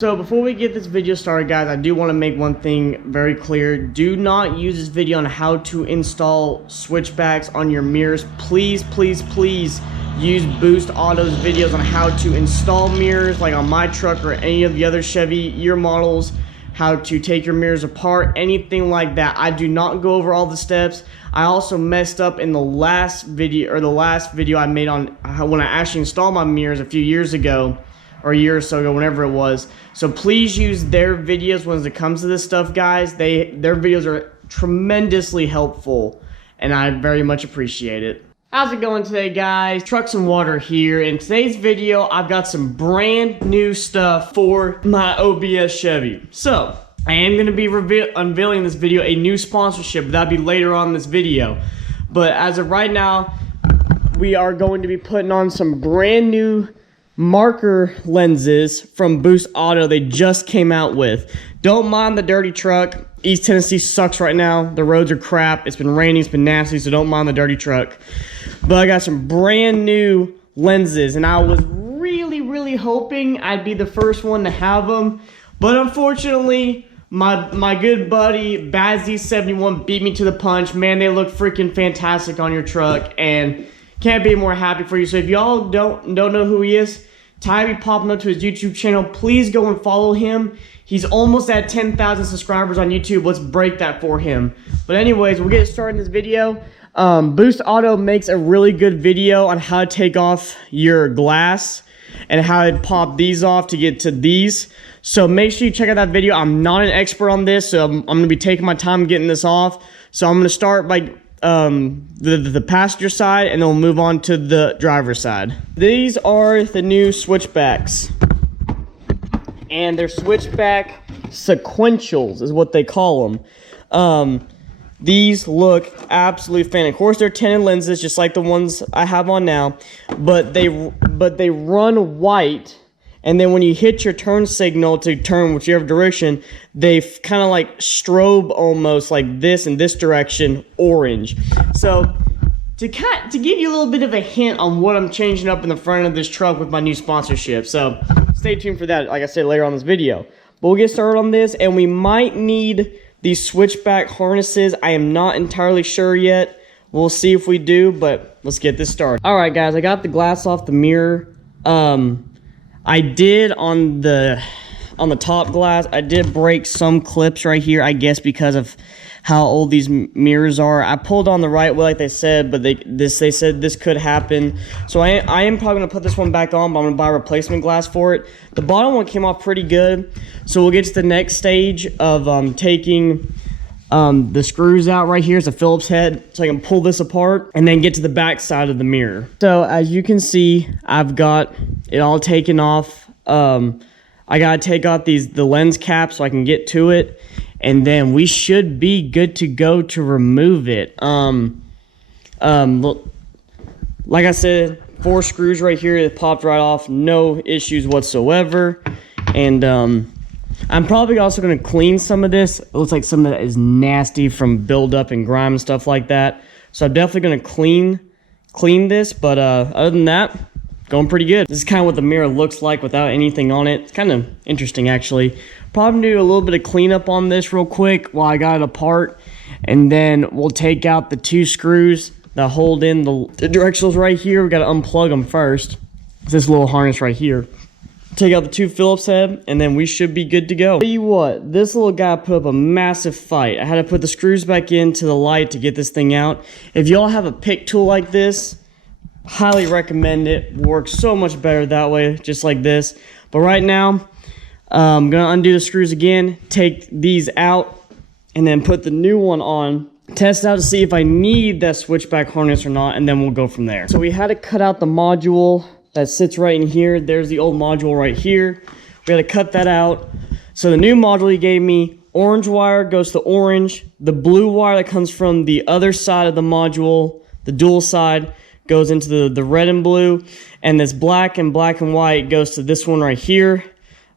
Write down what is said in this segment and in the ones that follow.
So before we get this video started, guys, I do want to make one thing very clear. Do not use this video on how to install switchbacks on your mirrors. Please, please, please use Boost Auto's videos on how to install mirrors, like on my truck or any of the other Chevy year models, how to take your mirrors apart, anything like that. I do not go over all the steps. I also messed up in the last video, or the last video I made on when I actually installed my mirrors a few years ago, or a year or so ago, whenever it was. So please use their videos when it comes to this stuff, guys. Their videos are tremendously helpful, and I very much appreciate it. How's it going today, guys? Trucks and Water here. In today's video, I've got some brand new stuff for my OBS Chevy. So I am going to be unveiling in this video a new sponsorship. That'll be later on in this video. But as of right now, we are going to be putting on some brand new marker lenses from Boost Auto. They just came out with. Don't mind the dirty truck. East Tennessee sucks right now. The roads are crap. It's been raining, it's been nasty, so don't mind the dirty truck. But I got some brand new lenses, and I was really hoping I'd be the first one to have them. But unfortunately, my good buddy Bazzy71 beat me to the punch. Man, they look freaking fantastic on your truck, and can't be more happy for you. So if y'all don't know who he is, Ty be popping up to his YouTube channel. Please go and follow him. He's almost at 10,000 subscribers on YouTube. Let's break that for him. But anyways, we'll get started in this video. Boost Auto makes a really good video on how to take off your glass and how to pop these off to get to these. So make sure you check out that video. I'm not an expert on this, so I'm going to be taking my time getting this off. So I'm going to start by the passenger side, and then we'll move on to the driver's side. These are the new switchbacks, and they're switchback sequentials is what they call them. These look absolutely fantastic. Of course, they're tinted lenses just like the ones I have on now, but they run white. And then when you hit your turn signal to turn whichever direction, they kind of like strobe almost like this in this direction, orange. So to give you a little bit of a hint on what I'm changing up in the front of this truck with my new sponsorship. So stay tuned for that, like I said, later on in this video. But we'll get started on this, and we might need these switchback harnesses. I am not entirely sure yet. We'll see if we do, but let's get this started. All right, guys, I got the glass off the mirror. I did on the top glass, I did break some clips right here, I guess because of how old these mirrors are. I pulled on the right way like they said, but they said this could happen. So I am probably going to put this one back on, but I'm going to buy replacement glass for it. The bottom one came off pretty good. So we'll get to the next stage of taking the screws out right here. It's a Phillips head, so I can pull this apart and then get to the back side of the mirror. So as you can see, I've got it all taken off. I gotta take out the lens cap so I can get to it, and then we should be good to go to remove it. Like I said, 4 screws right here that popped right off, no issues whatsoever. And I'm probably also going to clean some of this. It looks like some of that is nasty from buildup and grime and stuff like that. So I'm definitely going to clean this. But other than that, going pretty good. This is kind of what the mirror looks like without anything on it. It's kind of interesting, actually. Probably do a little bit of cleanup on this real quick while I got it apart. And then we'll take out the 2 screws that hold in the directionals right here. We got to unplug them first. It's this little harness right here. Take out the 2 Phillips head, and then we should be good to go. Tell you what, this little guy put up a massive fight. I had to put the screws back into the light to get this thing out. If y'all have a pick tool like this, highly recommend it. Works so much better that way, just like this. But right now, I'm gonna undo the screws again, take these out, and then put the new one on. Test out to see if I need that switchback harness or not, and then we'll go from there. So we had to cut out the module that sits right in here. There's the old module right here. We had to cut that out. So the new module he gave me, orange wire goes to orange. The blue wire that comes from the other side of the module, the dual side, goes into the red and blue. And this black and white goes to this one right here,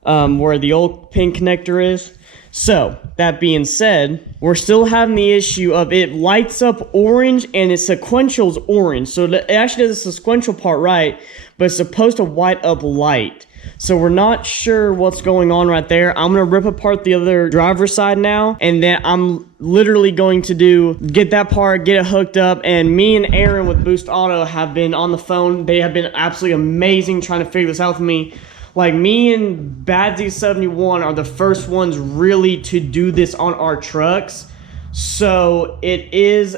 where the old pin connector is. So, that being said, we're still having the issue of it lights up orange and it sequentials orange. So it actually does the sequential part right, but it's supposed to light up light. So we're not sure what's going on right there. I'm gonna rip apart the other driver's side now, and then I'm literally going to get that part, get it hooked up. And me and Aaron with Boost Auto have been on the phone. They have been absolutely amazing trying to figure this out with me. Like, me and Bad-Z71 are the first ones really to do this on our trucks. So it is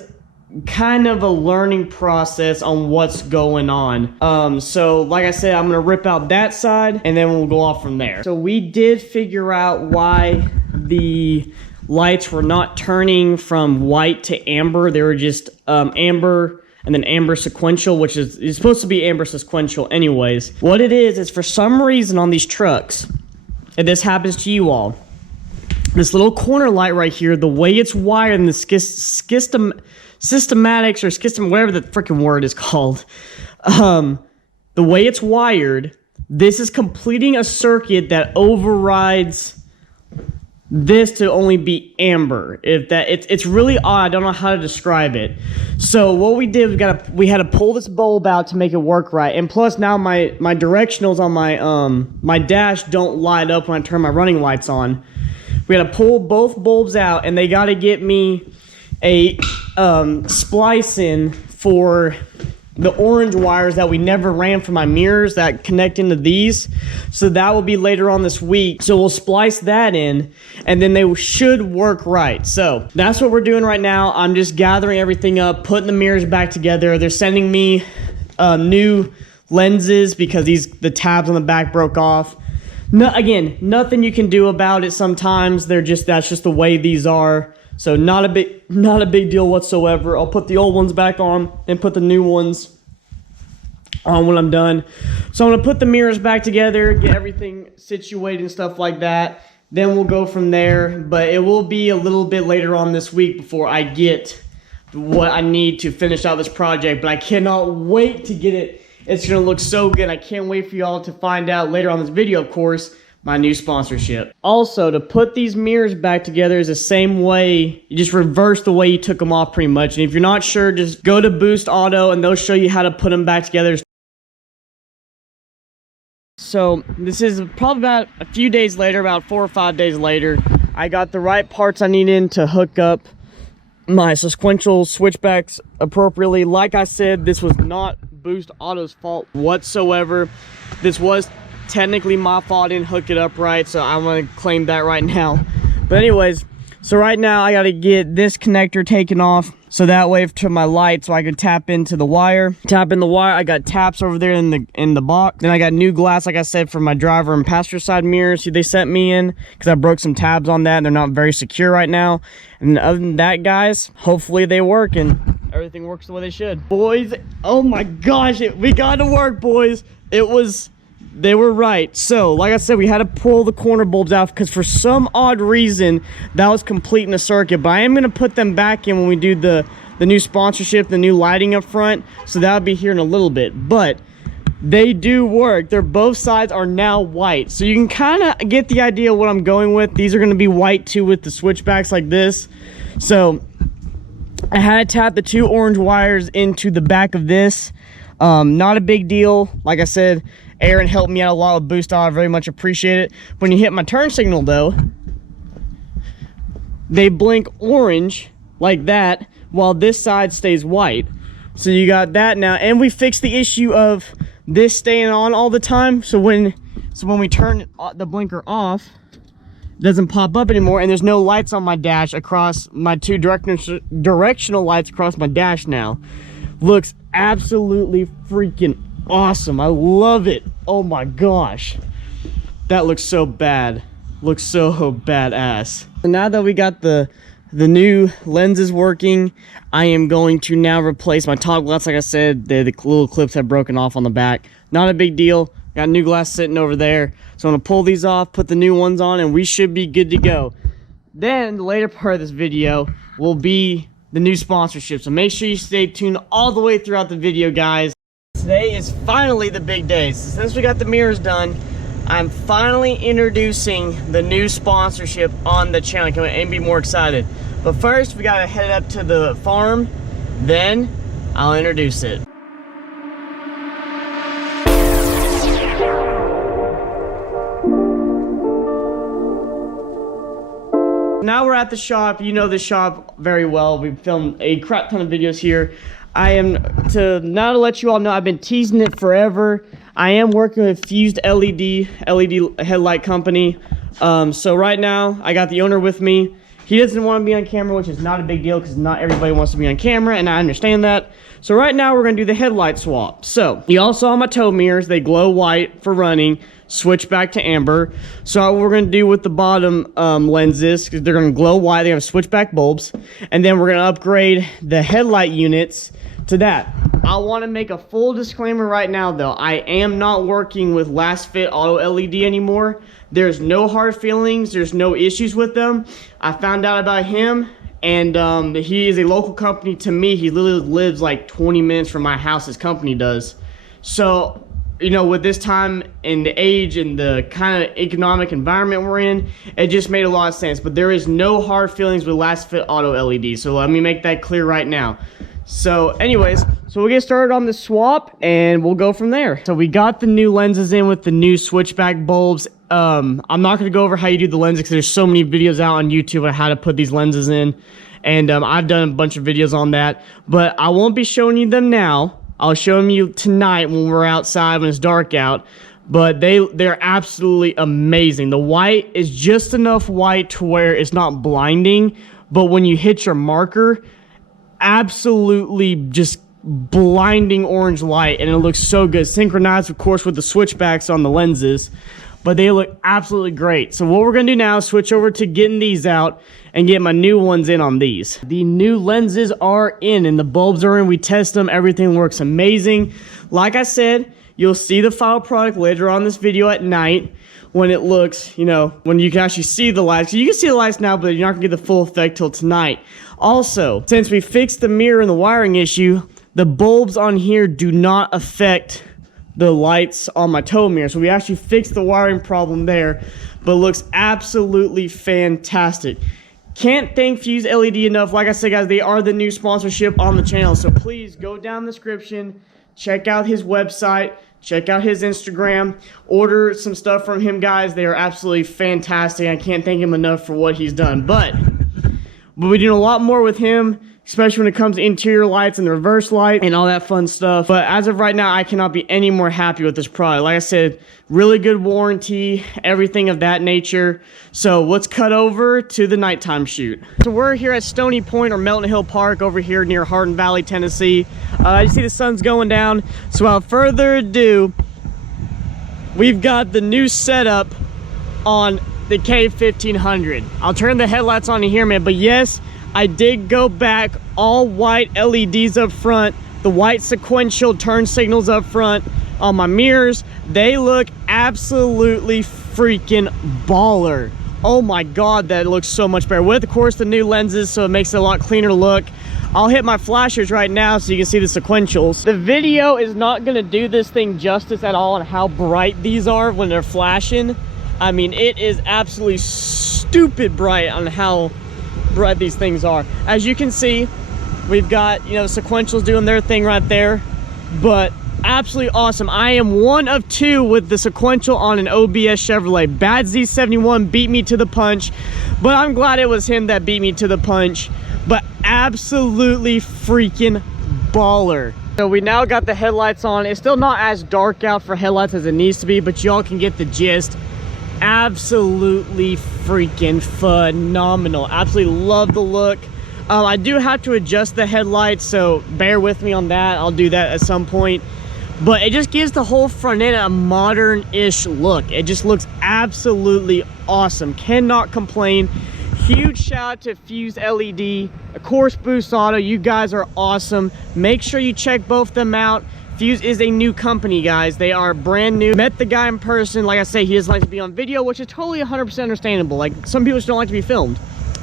kind of a learning process on what's going on. So like I said, I'm gonna rip out that side and then we'll go off from there. So we did figure out why the lights were not turning from white to amber. They were just amber and then amber sequential, which is it's supposed to be amber sequential anyways. What it is for some reason on these trucks, and this happens to you all, this little corner light right here, the way it's wired in the systematics or schism, whatever the freaking word is called, the way it's wired, this is completing a circuit that overrides this to only be amber. It's really odd. I don't know how to describe it. So what we did, we had to pull this bulb out to make it work right. And plus now my directionals on my dash don't light up when I turn my running lights on. We had to pull both bulbs out, and they got to get me a splice in for the orange wires that we never ran for my mirrors that connect into these. So that will be later on this week. So we'll splice that in, and then they should work right. So that's what we're doing right now. I'm just gathering everything up, putting the mirrors back together. They're sending me new lenses because the tabs on the back broke off. No, again, nothing you can do about it. Sometimes that's just the way these are. So not a big deal whatsoever. I'll put the old ones back on and put the new ones on when I'm done. So I'm gonna put the mirrors back together, get everything situated and stuff like that. Then we'll go from there. But it will be a little bit later on this week before I get what I need to finish out this project. But I cannot wait to get it. It's gonna look so good. I can't wait for y'all to find out later on this video, of course, my new sponsorship. Also, to put these mirrors back together is the same way. You just reverse the way you took them off pretty much. And if you're not sure, just go to Boost Auto and they'll show you how to put them back together. So this is probably about a few days later, about 4 or 5 days later. I got the right parts I needed to hook up my sequential switchbacks appropriately. Like I said, this was not Boost Auto's fault whatsoever. This was technically my fault. I didn't hook it up right, so I'm gonna claim that right now. But anyways, so right now I gotta get this connector taken off so that way to my light, so I could tap into the wire. Tap in the wire. I got taps over there in the box. Then I got new glass, like I said, for my driver and passenger side mirrors they sent me in, because I broke some tabs on that and they're not very secure right now. And other than that, guys, hopefully they work and everything works the way they should. Boys, oh my gosh, we got to work, boys. They were right. So like I said, we had to pull the corner bulbs out because for some odd reason that was completing the circuit. But I am going to put them back in when we do the new sponsorship, the new lighting up front. So that'll be here in a little bit. But they do work. Both sides are now white, so you can kind of get the idea of what I'm going with. These are going to be white too with the switchbacks like this. So I had to tap the 2 orange wires into the back of this. Not a big deal. Like I said, Aaron helped me out a lot with Boost Auto. I very much appreciate it. When you hit my turn signal though, they blink orange like that while this side stays white. So you got that now, and we fixed the issue of this staying on all the time. So when we turn the blinker off, it doesn't pop up anymore, and there's no lights on my dash across my 2 directional lights across my dash now. Looks absolutely freaking awesome. I love it. Oh my gosh, that looks so bad. Looks so badass. So now that we got the new lenses working, I am going to now replace my top glass. Like I said, the little clips have broken off on the back. Not a big deal. Got new glass sitting over there. So I'm gonna pull these off, put the new ones on, and we should be good to go. Then the later part of this video will be the new sponsorship. So make sure you stay tuned all the way throughout the video, guys. Today is finally the big day. Since we got the mirrors done, I'm finally introducing the new sponsorship on the channel and be more excited. But first, we gotta head up to the farm, then I'll introduce it. Now we're at the shop. You know the shop very well. We've filmed a crap ton of videos here. To let you all know, I've been teasing it forever. I am working with Fuzed LED headlight company. So right now I got the owner with me. He doesn't want to be on camera, which is not a big deal because not everybody wants to be on camera, and I understand that. So right now we're going to do the headlight swap. So you all saw my tow mirrors. They glow white for running, switch back to amber. So what we're going to do with the bottom lenses, because they're going to glow white, they have switchback bulbs, and then we're going to upgrade the headlight units to that. I want to make a full disclaimer right now though. I am not working with Last Fit Auto LED anymore. There's no hard feelings. There's no issues with them. I found out about him, and he is a local company to me. He literally lives like 20 minutes from my house, his company does. So, you know, with this time and the age and the kind of economic environment we're in, it just made a lot of sense. But there is no hard feelings with Last Fit Auto LED. So let me make that clear right now. So anyways, we'll get started on the swap and we'll go from there. So we got the new lenses in with the new switchback bulbs. I'm not going to go over how you do the lenses because there's so many videos out on YouTube on how to put these lenses in. And I've done a bunch of videos on that. But I won't be showing you them now. I'll show them you tonight when we're outside, when it's dark out. But they're absolutely amazing. The white is just enough white to where it's not blinding. But when you hit your marker, absolutely just blinding orange light, and it looks so good. Synchronized, of course, with the switchbacks on the lenses. But they look absolutely great. So what we're going to do now is switch over to getting these out and get my new ones in on these. The new lenses are in and the bulbs are in. We test them. Everything works amazing. Like I said, you'll see the final product later on this video at night when it looks, you know, when you can actually see the lights. You can see the lights now, but you're not going to get the full effect till tonight. Also, since we fixed the mirror and the wiring issue, the bulbs on here do not affect the lights on my tow mirror. So we actually fixed the wiring problem there, but it looks absolutely fantastic. Can't thank Fuzed LED enough. Like I said, guys, they are the new sponsorship on the channel. So please go down the description, check out his website, check out his Instagram, order some stuff from him, guys. They are absolutely fantastic. I can't thank him enough for what he's done. But we're doing a lot more with him, especially when it comes to interior lights and the reverse light and all that fun stuff. But as of right now, I cannot be any more happy with this product. Like I said, really good warranty, everything of that nature. So let's cut over to the nighttime shoot. So we're here at Stony Point or Melton Hill Park over here near Hardin Valley, Tennessee. You see the sun's going down. So without further ado, we've got the new setup on the K1500. I'll turn the headlights on in here, man. But yes, I did go back all white LEDs up front, the white sequential turn signals up front on my mirrors. They look absolutely freaking baller. Oh my god, that looks so much better. With, of course, the new lenses, so it makes it a lot cleaner look. I'll hit my flashers right now so you can see the sequentials. The video is not going to do this thing justice at all on how bright these are when they're flashing. I mean, it is absolutely stupid bright on how bright these things are. As you can see, we've got, you know, sequentials doing their thing right there, but absolutely awesome. I am one of two with the sequential on an OBS Chevrolet. Bad Z71 beat me to the punch, but I'm glad it was him that beat me to the punch. But absolutely freaking baller. So we now got the headlights on. It's still not as dark out for headlights as it needs to be, but y'all can get the gist. Absolutely freaking phenomenal. Absolutely love the look. I do have to adjust the headlights, so bear with me on that. I'll do that at some point. But it just gives the whole front end a modern-ish look. It just looks absolutely awesome. Cannot complain. Huge shout out to Fuzed LED, of course Boost Auto. You guys are awesome. Make sure you check both of them out. Fuzed is a new company, guys. They are brand new. Met the guy in person. Like I say, he doesn't like to be on video, which is totally 100% understandable. Like, some people just don't like to be filmed.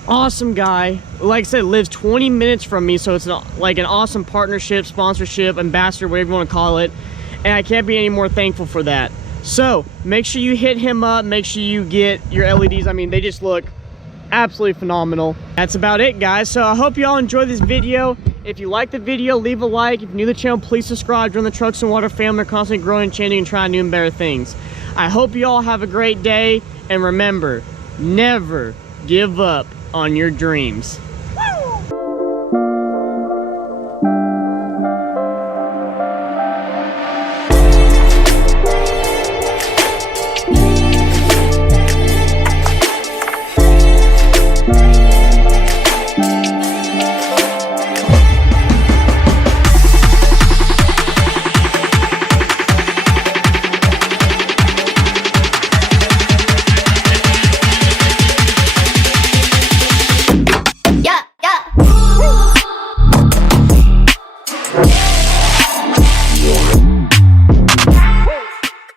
Awesome guy. Like I said, lives 20 minutes from me, so it's like an awesome partnership, sponsorship, ambassador, whatever you want to call it. And I can't be any more thankful for that. So make sure you hit him up. Make sure you get your LEDs. I mean, they just look absolutely phenomenal. That's about it, guys. So I hope you all enjoyed this video. If you like the video, leave a like. If you're new to the channel, please subscribe. Join the Trucks and Water family. They're constantly growing and changing and trying new and better things. I hope you all have a great day. And remember, never give up. on your dreams.